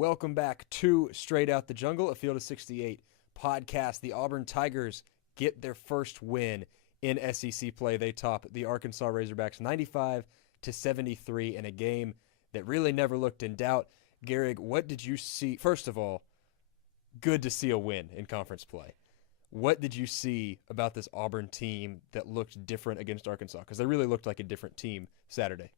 Welcome back to Straight Out the Jungle, a Field of 68 podcast. The Auburn Tigers get their first win in SEC play. They top the Arkansas Razorbacks 95-73 in a game that really never looked in doubt. Gehrig, what did you see? First of all, good to see a win in conference play. What did you see about this Auburn team that looked different against Arkansas? Because they really looked like a different team Saturday.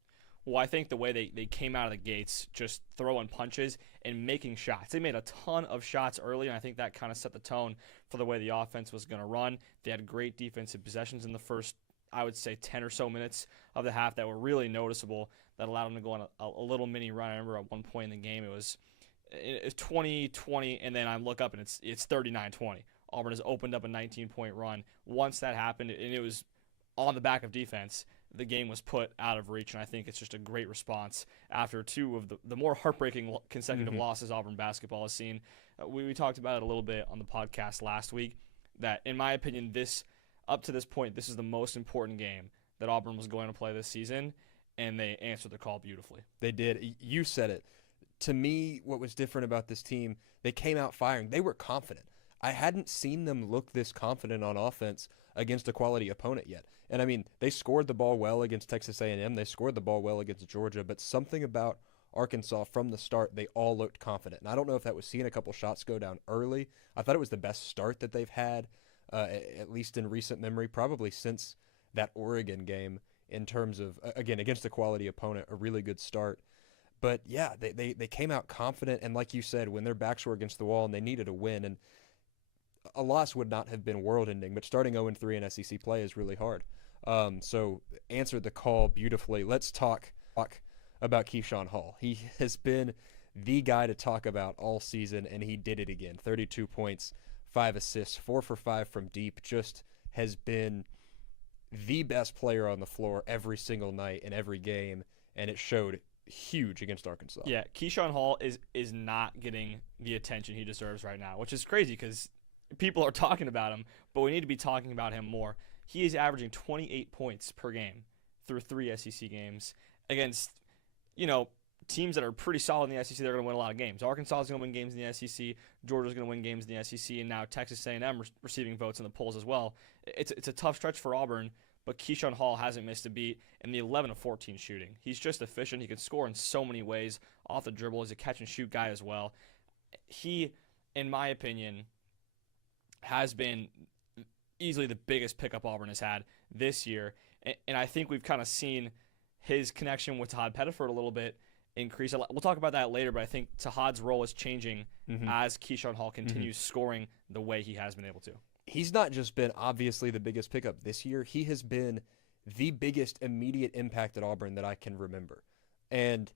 Well, I think the way they came out of the gates, just throwing punches and making shots. They made a ton of shots early, and I think that kind of set the tone for the way the offense was going to run. They had great defensive possessions in the first, I would say, 10 or so minutes of the half that were really noticeable, that allowed them to go on a little mini run. I remember at one point in the game, it was 20-20, and then I look up, and it's 39-20. Auburn has opened up a 19-point run. Once that happened, and it was on the back of defense, the game was put out of reach, and I think it's just a great response after two of the more heartbreaking consecutive losses Auburn basketball has seen. We talked about it a little bit on the podcast last week, that in my opinion, up to this point, this is the most important game that Auburn was going to play this season, and they answered the call beautifully. They did. You said it. To me, what was different about this team, they came out firing. They were confident. I hadn't seen them look this confident on offense against a quality opponent yet. And I mean, they scored the ball well against Texas A&M. They scored the ball well against Georgia, but something about Arkansas from the start, they all looked confident. And I don't know if that was seeing a couple shots go down early. I thought it was the best start that they've had, at least in recent memory, probably since that Oregon game in terms of, again, against a quality opponent, a really good start. But yeah, they came out confident, and like you said, when their backs were against the wall and they needed a win, and a loss would not have been world-ending, but starting 0-3 in SEC play is really hard. So answered the call beautifully. Let's talk about Keyshawn Hall. He has been the guy to talk about all season, and he did it again. 32 points, 5 assists, 4 for 5 from deep. Just has been the best player on the floor every single night in every game, and it showed huge against Arkansas. Yeah, Keyshawn Hall is not getting the attention he deserves right now, which is crazy because people are talking about him, but we need to be talking about him more. He is averaging 28 points per game through 3 SEC games against, teams that are pretty solid in the SEC. They're going to win a lot of games. Arkansas is going to win games in the SEC. Georgia's going to win games in the SEC, and now Texas A&M receiving votes in the polls as well. It's a tough stretch for Auburn, but Keyshawn Hall hasn't missed a beat in the 11 of 14 shooting. He's just efficient. He can score in so many ways off the dribble. He's a catch-and-shoot guy as well. He, in my opinion, has been easily the biggest pickup Auburn has had this year. And I think we've kind of seen his connection with Todd Pettiford a little bit increase. We'll talk about that later, but I think Tahad's role is changing as Keyshawn Hall continues scoring the way he has been able to. He's not just been obviously the biggest pickup this year. He has been the biggest immediate impact at Auburn that I can remember. And,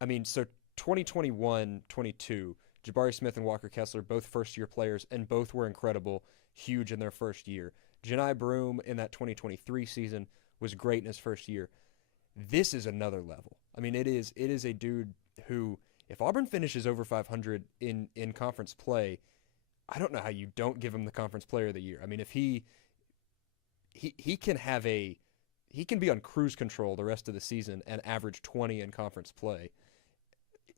I mean, so 2021-22, Jabari Smith and Walker Kessler, both first-year players, and both were incredible, huge in their first year. Janai Broome in that 2023 season was great in his first year. This is another level. I mean, it is a dude who, if Auburn finishes over 500 in conference play, I don't know how you don't give him the Conference Player of the Year. I mean, if he can be on cruise control the rest of the season and average 20 in conference play.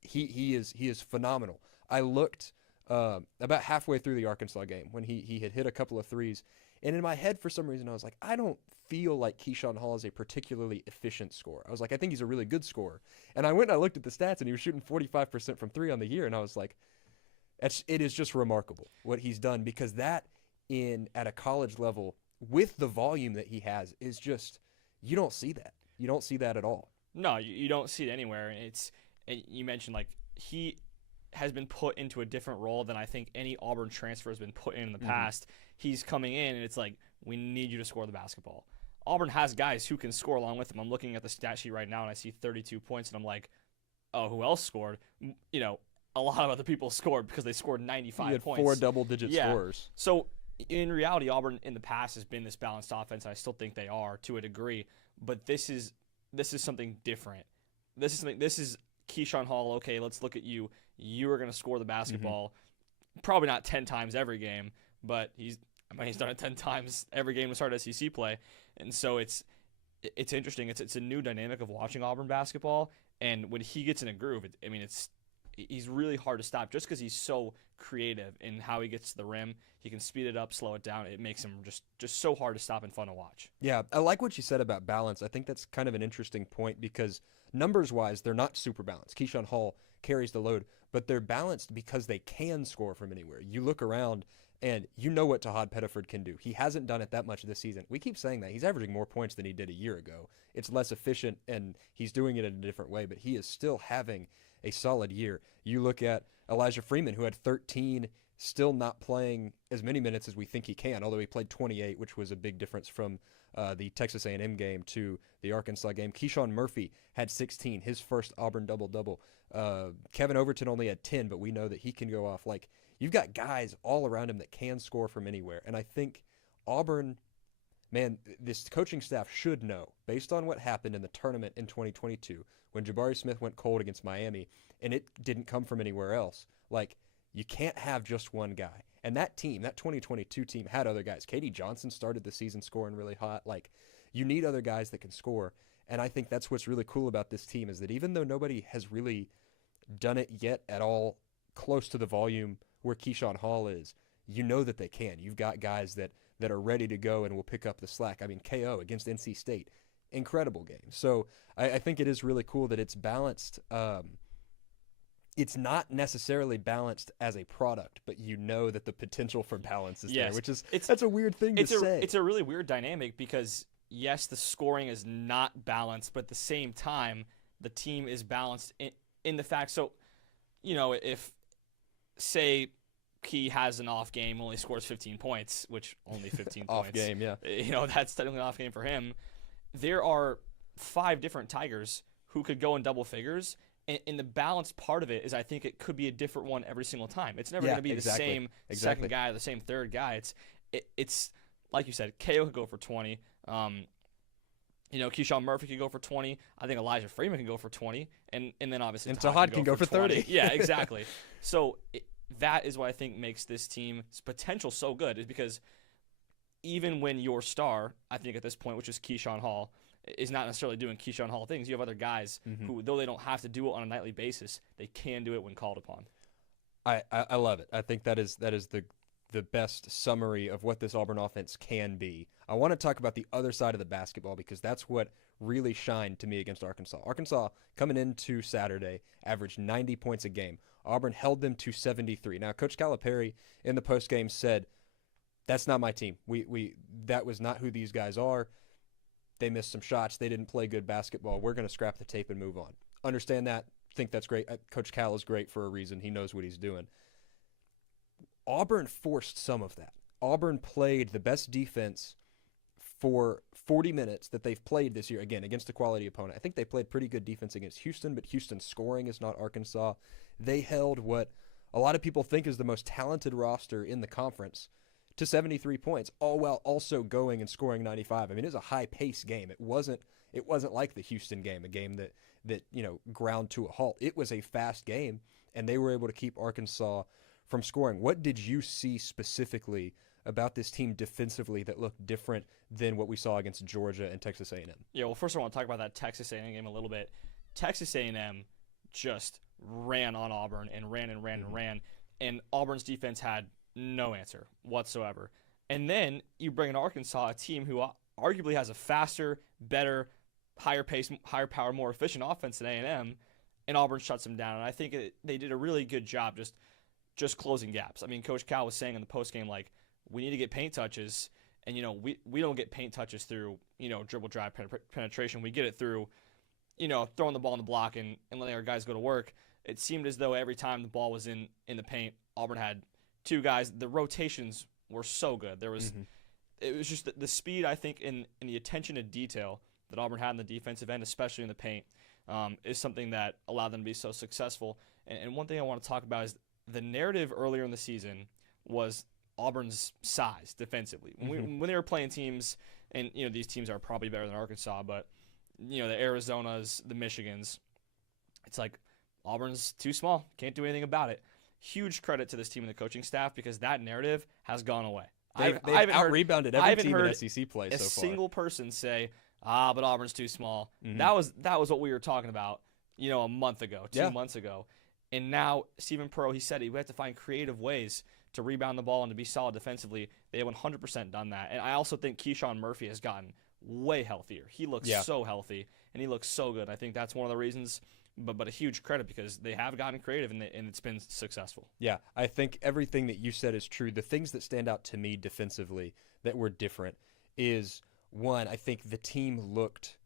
He is phenomenal. I looked about halfway through the Arkansas game when he had hit a couple of threes, and in my head for some reason I was like, I don't feel like Keyshawn Hall is a particularly efficient scorer. I was like, I think he's a really good scorer. And I went and I looked at the stats, and he was shooting 45% from three on the year, and I was like, it is just remarkable what he's done, because that at a college level with the volume that he has is just, you don't see that. You don't see that at all. No, you don't see it anywhere. And you mentioned, like, he has been put into a different role than I think any Auburn transfer has been put in the past. He's coming in, and it's like, we need you to score the basketball. Auburn has guys who can score along with him. I'm looking at the stat sheet right now, and I see 32 points, and I'm like, oh, who else scored? A lot of other people scored because they scored 95 he had points. 4 double-digit scorers. So, in reality, Auburn in the past has been this balanced offense, and I still think they are to a degree. But this is something different. This is Keyshawn Hall. Okay, let's look at you. You are going to score the basketball. Probably not 10 times every game, but he's done it 10 times every game to start SEC play. And so it's interesting. It's a new dynamic of watching Auburn basketball. And when he gets in a groove, it's he's really hard to stop just because he's so creative in how he gets to the rim. He can speed it up, slow it down. It makes him just so hard to stop and fun to watch. Yeah, I like what you said about balance. I think that's kind of an interesting point because numbers-wise, they're not super balanced. Keyshawn Hall carries the load, but they're balanced because they can score from anywhere. You look around, and you know what Tahad Pettiford can do. He hasn't done it that much this season. We keep saying that. He's averaging more points than he did a year ago. It's less efficient, and he's doing it in a different way, but he is still having a solid year. You look at Elijah Freeman, who had 13, still not playing as many minutes as we think he can, although he played 28, which was a big difference from the Texas A&M game to the Arkansas game. Keyshawn Murphy had 16, his first Auburn double-double. Kevin Overton only had 10, but we know that he can go off. Like, you've got guys all around him that can score from anywhere. And I think Auburn, man, this coaching staff should know, based on what happened in the tournament in 2022, when Jabari Smith went cold against Miami, and it didn't come from anywhere else. Like, you can't have just one guy. And that team, that 2022 team, had other guys. Katie Johnson started the season scoring really hot. Like, you need other guys that can score. And I think that's what's really cool about this team is that even though nobody has really done it yet at all close to the volume where Keyshawn Hall is, you know that they can. You've got guys that are ready to go and will pick up the slack. I mean, KO against NC State, incredible game. So I think it is really cool that it's balanced. It's not necessarily balanced as a product, but you know that the potential for balance is there, which is that's a weird thing to say. It's a really weird dynamic because, yes, the scoring is not balanced, but at the same time, the team is balanced in the fact. So, you know, if, say, Key has an off game, only scores 15 points, which only 15 points. Off game, yeah. You know, that's technically an off game for him. There are 5 different Tigers who could go in double figures. And the balanced part of it is I think it could be a different one every single time. It's never going to be the same second guy, the same third guy. It's like you said, KO could go for 20. You know, Keyshawn Murphy could go for 20. I think Elijah Freeman can go for 20. And then obviously Tahad can go for 30. Yeah, exactly. So that is what I think makes this team's potential so good is because even when your star, I think at this point, which is Keyshawn Hall, is not necessarily doing Keyshawn Hall things. You have other guys who, though they don't have to do it on a nightly basis, they can do it when called upon. I love it. I think that is the best summary of what this Auburn offense can be. I want to talk about the other side of the basketball because that's what really shined to me against Arkansas. Arkansas, coming into Saturday, averaged 90 points a game. Auburn held them to 73. Now, Coach Calipari in the postgame said, that's not my team. That was not who these guys are. They missed some shots. They didn't play good basketball. We're going to scrap the tape and move on. Understand that. Think that's great. Coach Cal is great for a reason. He knows what he's doing. Auburn forced some of that. Auburn played the best defense for 40 minutes that they've played this year, again, against a quality opponent. I think they played pretty good defense against Houston, but Houston's scoring is not Arkansas. They held what a lot of people think is the most talented roster in the conference to 73 points, all while also going and scoring 95. I mean, it was a high-paced game. It wasn't like the Houston game, a game that ground to a halt. It was a fast game, and they were able to keep Arkansas from scoring. What did you see specifically about this team defensively that looked different than what we saw against Georgia and Texas A&M? Yeah, well, first I want to talk about that Texas A&M game a little bit. Texas A&M just ran on Auburn and ran, and Auburn's defense had no answer whatsoever. And then you bring in Arkansas, a team who arguably has a faster, better, higher pace, higher power, more efficient offense than A&M, and Auburn shuts them down. And I think they did a really good job just closing gaps. I mean, Coach Cal was saying in the postgame, like, we need to get paint touches, and, we don't get paint touches through, dribble drive penetration. We get it through, throwing the ball in the block and letting our guys go to work. It seemed as though every time the ball was in the paint, Auburn had 2 guys. The rotations were so good. There was it was just the speed, I think, in the attention to detail that Auburn had in the defensive end, especially in the paint, is something that allowed them to be so successful. And one thing I want to talk about is the narrative earlier in the season was Auburn's size defensively. When they were playing teams, and these teams are probably better than Arkansas, but the Arizonas, the Michigans, it's like Auburn's too small, can't do anything about it. Huge credit to this team and the coaching staff because that narrative has gone away. They've out-rebounded every team in SEC play so far. A single person say, but Auburn's too small. That was what we were talking about, a month ago, 2 months ago. And now Stephen Pearl, he said we have to find creative ways to rebound the ball and to be solid defensively. They have 100% done that. And I also think Keyshawn Murphy has gotten way healthier. He looks so healthy, and he looks so good. I think that's one of the reasons, but a huge credit because they have gotten creative, and it's been successful. Yeah, I think everything that you said is true. The things that stand out to me defensively that were different is, one, I think the team looked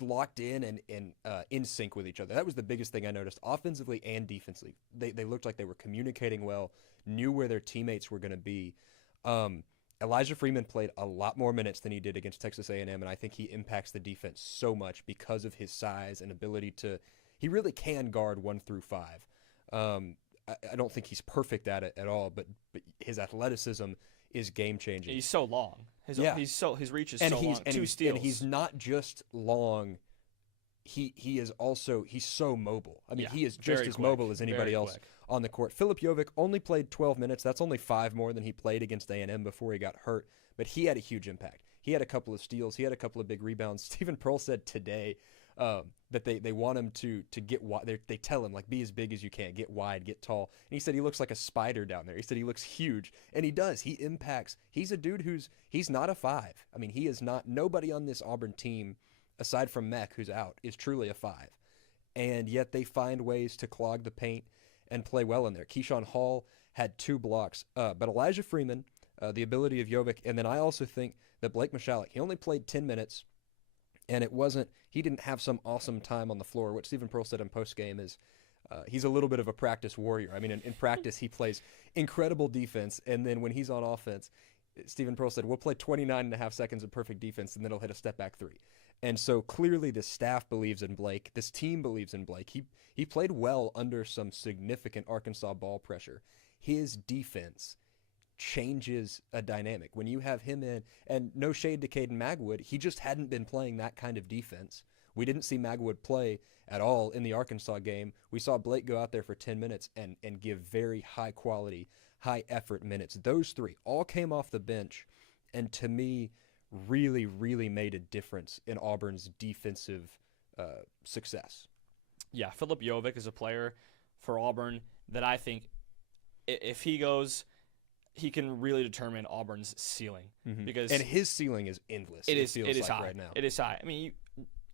locked in and in sync with each other. That was the biggest thing I noticed, offensively and defensively. They looked like they were communicating well, knew where their teammates were going to be. Elijah Freeman played a lot more minutes than he did against Texas A&M, and I think he impacts the defense so much because of his size and ability to – he really can guard 1 through 5. I don't think he's perfect at it at all, but his athleticism is game-changing. He's so long. His reach is so long. 2 steals. And he's not just long. He is also – he's so mobile. I mean, he is just as mobile as anybody else on the court. Filip Jovic only played 12 minutes. That's only 5 more than he played against A&M before he got hurt. But he had a huge impact. He had a couple of steals. He had a couple of big rebounds. Stephen Pearl said today that they want him to get wide. They tell him, like, be as big as you can, get wide, get tall. And he said he looks like a spider down there. He said he looks huge. And he does. He impacts. He's a dude he's not a 5. I mean, he is not – nobody on this Auburn team, aside from Mech, who's out, is truly a 5. And yet they find ways to clog the paint and play well in there. Keyshawn Hall had 2 blocks. But Elijah Freeman, the ability of Jovic, and then I also think that Blake Michalek, he only played 10 minutes, and he didn't have some awesome time on the floor. What Stephen Pearl said in postgame is he's a little bit of a practice warrior. I mean, in practice, he plays incredible defense, and then when he's on offense, Stephen Pearl said, we'll play 29 and a half seconds of perfect defense, and then he'll hit a step-back 3. And so clearly the staff believes in Blake. This team believes in Blake. He played well under some significant Arkansas ball pressure. His defense changes a dynamic. When you have him in, and no shade to Caden Magwood, he just hadn't been playing that kind of defense. We didn't see Magwood play at all in the Arkansas game. We saw Blake go out there for 10 minutes and give very high-quality, high-effort minutes. Those 3 all came off the bench, and to me, really, really made a difference in Auburn's defensive success. Yeah, Filip Jovic is a player for Auburn that I think if he goes, he can really determine Auburn's ceiling. Mm-hmm. Because and his ceiling is endless. It is like high right now. It is high. I mean,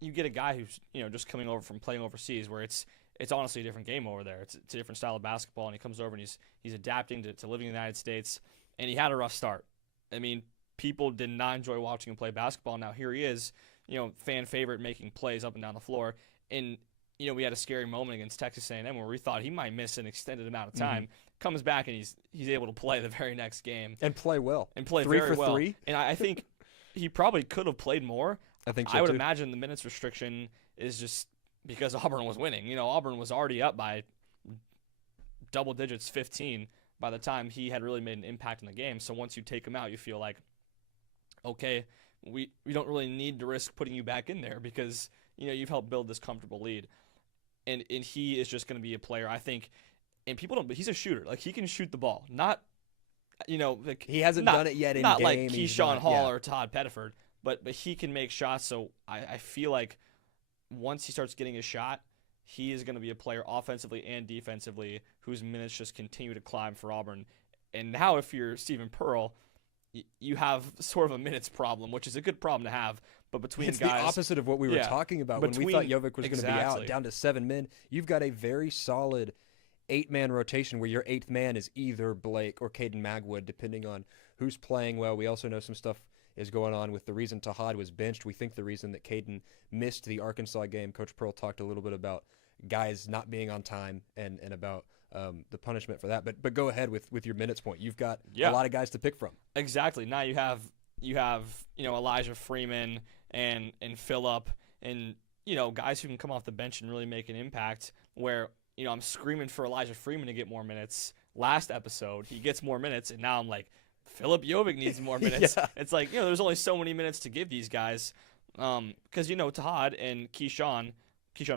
you get a guy who's just coming over from playing overseas, where it's honestly a different game over there. It's a different style of basketball, and he comes over and he's adapting to living in the United States, and he had a rough start. I mean, people did not enjoy watching him play basketball. Now here he is, fan favorite, making plays up and down the floor. And we had a scary moment against Texas A&M where we thought he might miss an extended amount of time. Mm-hmm. Comes back and he's able to play the very next game and play well and play 3 very for well. 3. And I think he probably could have played more. I think so I would too. imagine the minutes restriction is just because Auburn was winning. Auburn was already up by double digits, 15, by the time he had really made an impact in the game. So once you take him out, you feel like, okay, we don't really need to risk putting you back in there because you've helped build this comfortable lead, and he is just going to be a player, I think. And people don't, but he's a shooter. Like, he can shoot the ball. Not, like, he hasn't done it yet in not game. Like Keyshawn Hall or Todd Pettiford, but he can make shots. So I feel like once he starts getting a shot, he is going to be a player offensively and defensively whose minutes just continue to climb for Auburn. And now if you're Stephen Pearl, you have sort of a minutes problem, which is a good problem to have. But between it's guys, the opposite of what we were talking about when we thought Jovic was going to be out down to 7 men. You've got a very solid 8-man rotation where your 8th man is either Blake or Caden Magwood, depending on who's playing well. We also know some stuff is going on with the reason Tahad was benched. We think the reason that Caden missed the Arkansas game, Coach Pearl talked a little bit about guys not being on time and about the punishment for that. But go ahead with your minutes point. You've got a lot of guys to pick from. Exactly. Now you have Elijah Freeman and Phillip and guys who can come off the bench and really make an impact. Where I'm screaming for Elijah Freeman to get more minutes. Last episode he gets more minutes, and now I'm like, Filip Jovic needs more minutes. It's like there's only so many minutes to give these guys, because Tahad and Keyshawn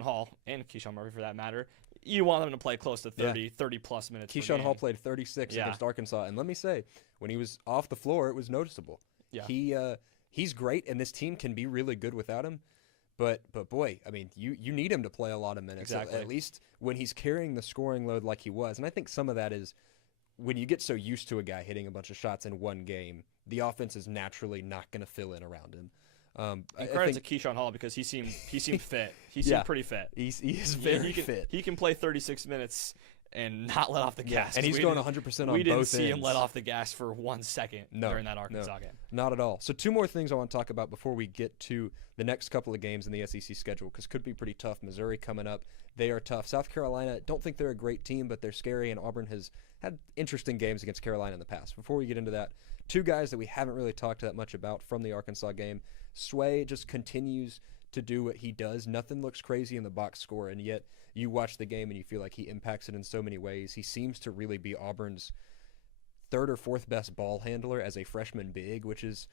Hall and Keyshawn Murphy for that matter. You want them to play close to 30 plus minutes. Keyshawn Hall played 36 against Arkansas, and let me say, when he was off the floor, it was noticeable. Yeah. He's great, and this team can be really good without him. But boy, I mean, you need him to play a lot of minutes, Exactly. at least when he's carrying the scoring load like he was. And I think some of that is when you get so used to a guy hitting a bunch of shots in one game, the offense is naturally not going to fill in around him. And credit to Keyshawn Hall because he seemed fit. He seemed Yeah. pretty fit. He is very fit. He can play 36 minutes and not let off the gas. And he's going 100% on both ends. We didn't see him let off the gas for 1 second during that Arkansas game. Not at all. So 2 more things I want to talk about before we get to the next couple of games in the SEC schedule, because could be pretty tough. Missouri coming up. They are tough. South Carolina, don't think they're a great team, but they're scary, and Auburn has had interesting games against Carolina in the past. Before we get into that, 2 guys that we haven't really talked that much about from the Arkansas game. Sway just continues to do what he does. Nothing looks crazy in the box score, and yet you watch the game and you feel like he impacts it in so many ways. He seems to really be Auburn's 3rd or 4th best ball handler as a freshman big, which is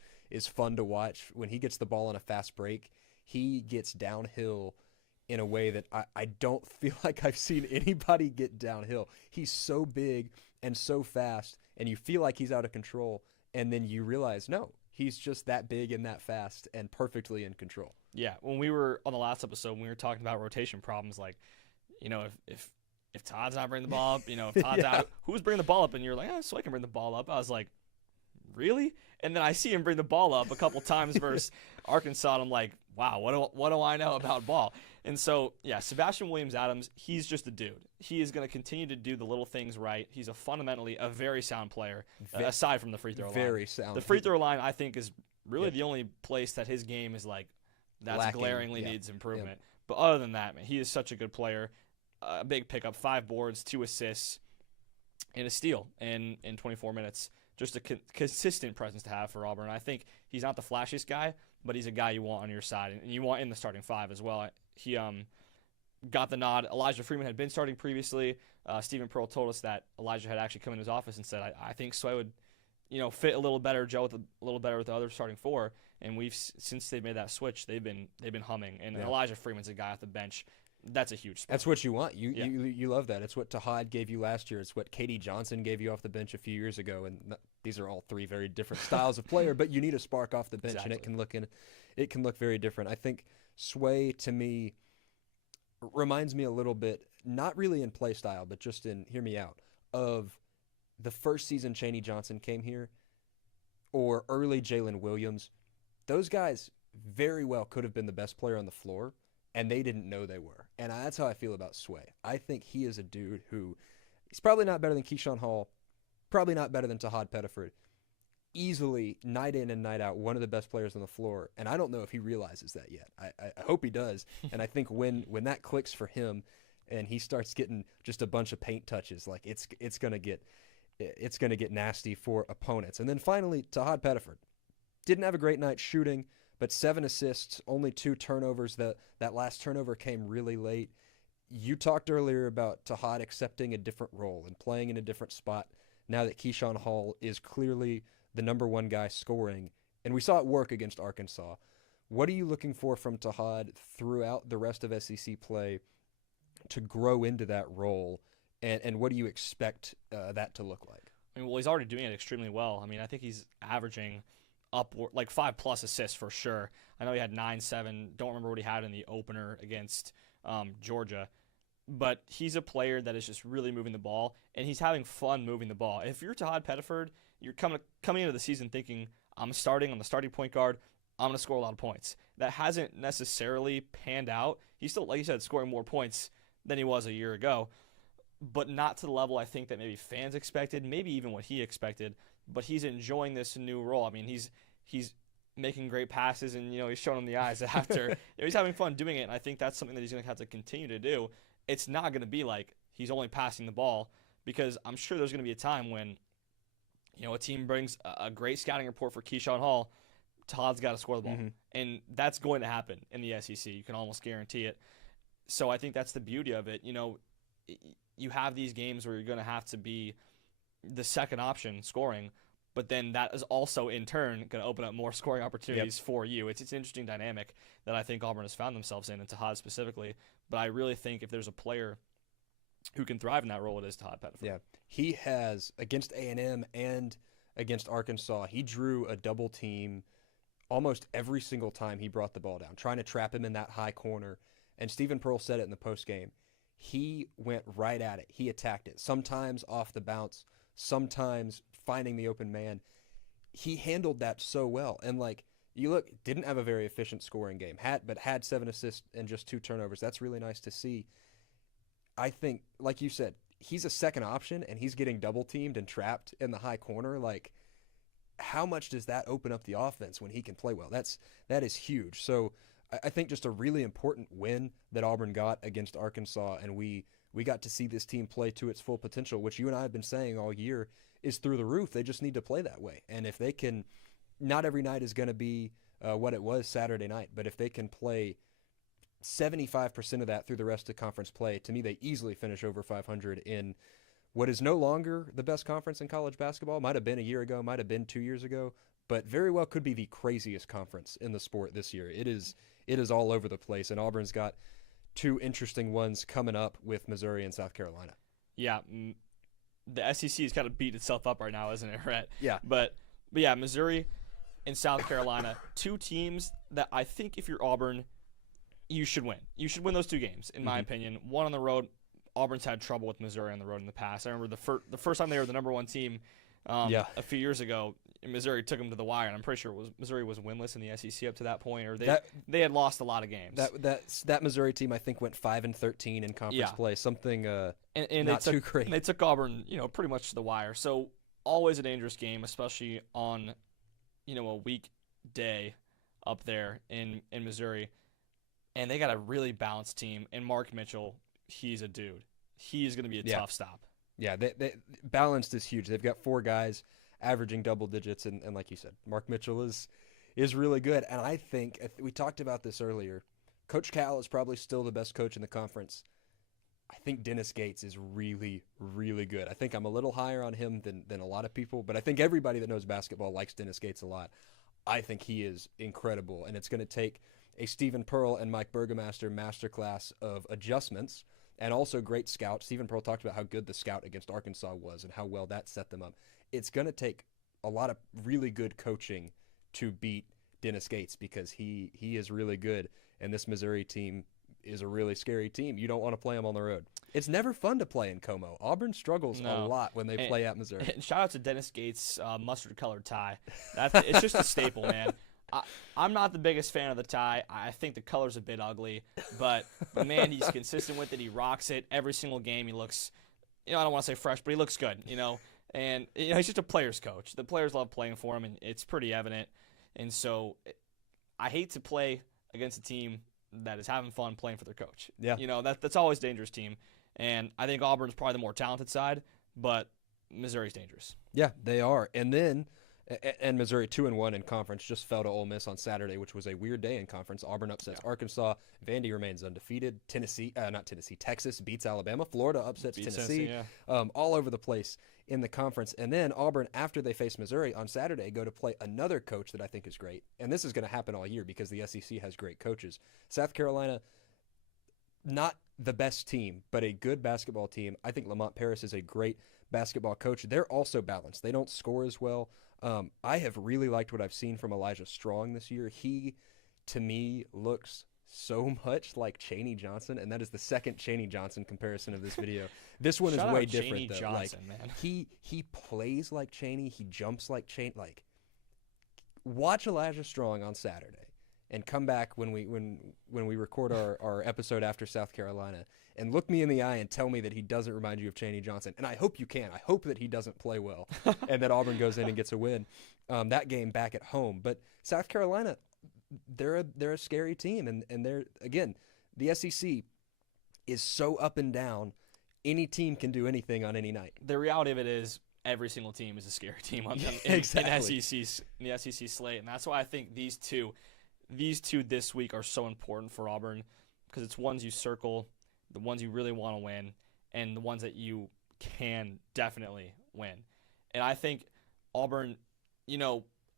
fun to watch. When he gets the ball on a fast break, he gets downhill in a way that I don't feel like I've seen anybody get downhill. He's so big and so fast, and you feel like he's out of control, and then you realize, no, he's just that big and that fast and perfectly in control. Yeah, when we were on the last episode, when we were talking about rotation problems, like, you know, if Todd's not bringing the ball up, you know, if Todd's out, who's bringing the ball up? And you're like, so I can bring the ball up. I was like, really? And then I see him bring the ball up a couple times versus Arkansas, and I'm like, wow, what do I know about ball? And so, yeah, Sebastian Williams-Adams, he's just a dude. He is going to continue to do the little things right. He's fundamentally a very sound player, aside from the free throw line. Very sound. The free throw line, I think, is really the only place that his game is like, that's lacking. Glaringly needs improvement. But other than that, man, he is such a good player. A big pickup, 5 boards, 2 assists, and a steal in 24 minutes. Just a consistent presence to have for Auburn. I think he's not the flashiest guy, but he's a guy you want on your side, and you want in the starting 5 as well. He got the nod. Elijah Freeman had been starting previously. Stephen Pearl told us that Elijah had actually come in his office and said, I think Sway would, fit a little better, gel with a little better with the other starting 4. And since they made that switch, they've been humming. And Elijah Freeman's a guy off the bench. That's a huge spot. That's what you want. You love that. It's what Tahad gave you last year. It's what Katie Johnson gave you off the bench a few years ago. And these are all 3 very different styles of player, but you need a spark off the bench, and it can look very different. I think Sway, to me, reminds me a little bit, not really in play style, but just in, hear me out, of the first season Chaney Johnson came here, or early Jalen Williams. Those guys very well could have been the best player on the floor, and they didn't know they were. And that's how I feel about Sway. I think he is a dude who, he's probably not better than Keyshawn Hall, probably not better than Tahad Pettiford. Easily, night in and night out, one of the best players on the floor. And I don't know if he realizes that yet. I hope he does. And I think when that clicks for him and he starts getting just a bunch of paint touches, like it's gonna get nasty for opponents. And then finally, Tahad Pettiford. Didn't have a great night shooting, but 7 assists, only 2 turnovers. That last turnover came really late. You talked earlier about Tahad accepting a different role and playing in a different spot now that Keyshawn Hall is clearly the number 1 guy scoring, and we saw it work against Arkansas. What are you looking for from Tahad throughout the rest of SEC play to grow into that role, and what do you expect that to look like? I mean, well, he's already doing it extremely well. I mean, I think he's averaging upward, like 5+ assists for sure. I know he had 9-7. Don't remember what he had in the opener against Georgia. But he's a player that is just really moving the ball, and he's having fun moving the ball. If you're Tahad Pettiford, you're coming into the season thinking, I'm starting on the starting point guard, I'm going to score a lot of points. That hasn't necessarily panned out. He's still, like you said, scoring more points than he was a year ago, but not to the level I think that maybe fans expected, maybe even what he expected. But he's enjoying this new role. I mean, he's making great passes, and he's showing them the eyes after. He's having fun doing it, and I think that's something that he's going to have to continue to do. It's not going to be like he's only passing the ball, because I'm sure there's going to be a time when a team brings a great scouting report for Keyshawn Hall. Todd's got to score the ball, and that's going to happen in the SEC. You can almost guarantee it. So I think that's the beauty of it. You have these games where you're going to have to be the second option scoring, but then that is also in turn going to open up more scoring opportunities for you. It's an interesting dynamic that I think Auburn has found themselves in, and Tahad specifically. But I really think if there's a player who can thrive in that role, it is Tahad Pettiford. Yeah, he has, against A&M and against Arkansas, he drew a double team almost every single time he brought the ball down, trying to trap him in that high corner. And Stephen Pearl said it in the postgame. He went right at it. He attacked it. Sometimes off the bounce, sometimes finding the open man. He handled that so well. And like, you look, didn't have a very efficient scoring game, but had 7 assists and just 2 turnovers. That's really nice to see. I think, like you said, he's a second option and he's getting double teamed and trapped in the high corner. Like, how much does that open up the offense when he can play well? That is huge. So I think just a really important win that Auburn got against Arkansas, and we got to see this team play to its full potential, which you and I have been saying all year is through the roof. They just need to play that way. And if they can, not every night is going to be what it was Saturday night, but if they can play 75% of that through the rest of conference play, to me they easily finish over 500 in what is no longer the best conference in college basketball. Might have been a year ago, might have been 2 years ago, but very well could be the craziest conference in the sport this year. It is all over the place, and Auburn's got 2 interesting ones coming up with Missouri and South Carolina. Yeah, the SEC is kind of beat itself up right now, isn't it, Rett? Yeah. But yeah, Missouri and South Carolina, 2 teams that I think if you're Auburn, you should win. You should win those 2 games, in my opinion. One on the road. Auburn's had trouble with Missouri on the road in the past. I remember the first time they were the number 1 team a few years ago, Missouri took them to the wire, and I'm pretty sure Missouri was winless in the SEC up to that point, or they had lost a lot of games. That Missouri team, I think, went 5-13 in conference play, something and not too great. And they took Auburn, pretty much to the wire. So always a dangerous game, especially on, a weekday up there in Missouri. And they got a really balanced team. And Mark Mitchell, he's a dude. He's going to be a tough stop. Yeah, they balanced is huge. They've got 4 guys averaging double digits, and like you said, Mark Mitchell is really good. And I think, we talked about this earlier, Coach Cal is probably still the best coach in the conference. I think Dennis Gates is really, really good. I think I'm a little higher on him than a lot of people, but I think everybody that knows basketball likes Dennis Gates a lot. I think he is incredible, and it's going to take a Stephen Pearl and Mike Burgomaster masterclass of adjustments, and also great scout. Stephen Pearl talked about how good the scout against Arkansas was and how well that set them up. It's going to take a lot of really good coaching to beat Dennis Gates, because he is really good, and this Missouri team is a really scary team. You don't want to play them on the road. It's never fun to play in Como. Auburn struggles a lot when they play at Missouri. And shout out to Dennis Gates' mustard-colored tie. It's just a staple, man. I'm not the biggest fan of the tie. I think the color's a bit ugly, but man, he's consistent with it. He rocks it every single game. He looks, I don't want to say fresh, but he looks good, And he's just a player's coach. The players love playing for him, and it's pretty evident. And so, I hate to play against a team that is having fun playing for their coach. Yeah. That's always a dangerous team. And I think Auburn's probably the more talented side, but Missouri's dangerous. Yeah, they are. And then, Missouri 2-1 in conference just fell to Ole Miss on Saturday, which was a weird day in conference. Auburn upsets Arkansas. Vandy remains undefeated. Texas beats Alabama. Florida upsets Tennessee. All over the place in the conference. And then Auburn, after they face Missouri on Saturday, go to play another coach that I think is great. And this is going to happen all year because the SEC has great coaches. South Carolina, not the best team, but a good basketball team. I think Lamont Paris is a great basketball coach. They're also balanced. They don't score as well. I have really liked what I've seen from Elijah Strong this year. He, to me, looks so much like Chaney Johnson, and that is the second Chaney Johnson comparison of this video. This one is way different, Chaney though. Johnson, man. He plays like Chaney. He jumps like Chaney. Like, watch Elijah Strong on Saturday, and come back when we record our episode after South Carolina, and look me in the eye and tell me that he doesn't remind you of Chaney Johnson. And I hope you can. I hope that he doesn't play well and that Auburn goes in and gets a win that game back at home. But South Carolina, they're a scary team, and they're, again, the SEC is so up and down. Any team can do anything on any night. The reality of it is every single team is a scary team in the SEC slate, and that's why I think these two this week are so important for Auburn, because it's ones you circle, the ones you really want to win, and the ones that you can definitely win. And I think Auburn,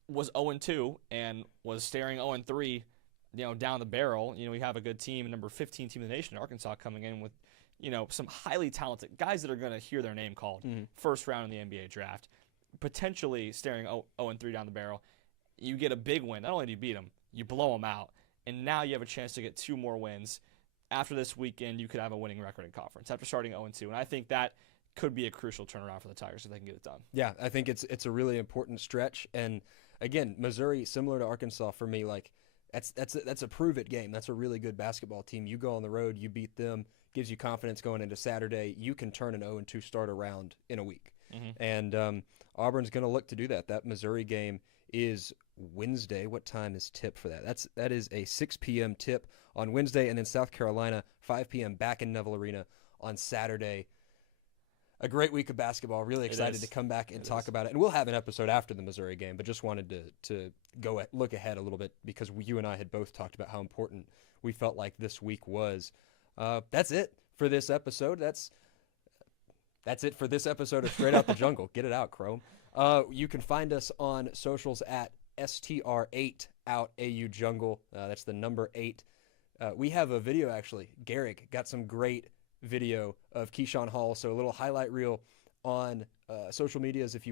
was 0-2 and was staring 0-3, down the barrel. We have a good team, number 15 team in the nation, Arkansas, coming in with, some highly talented guys that are going to hear their name called first round in the NBA draft, potentially staring 0-3 down the barrel. You get a big win. Not only do you beat them, you blow them out. And now you have a chance to get 2 more wins. After this weekend, you could have a winning record in conference after starting 0-2. And I think that could be a crucial turnaround for the Tigers if they can get it done. Yeah, I think it's a really important stretch. And again, Missouri, similar to Arkansas for me, like that's a prove-it game. That's a really good basketball team. You go on the road, you beat them, gives you confidence going into Saturday. You can turn an 0-2 start around in a week. And Auburn's going to look to do that. That Missouri game is Wednesday. What time is tip for that? That is a 6 p.m. tip on Wednesday, and then South Carolina, 5 p.m. back in Neville Arena on Saturday. A great week of basketball. Really excited to come back and talk about it. And we'll have an episode after the Missouri game, but just wanted to look ahead a little bit because you and I had both talked about how important we felt like this week was. That's it for this episode. That's it for this episode of Straight Out the Jungle. Get it out, Krome. You can find us on socials at STR8OutAUJungle. That's the number 8. We have a video, actually. Gehrig got some great video of Keyshawn Hall, so a little highlight reel on social medias if you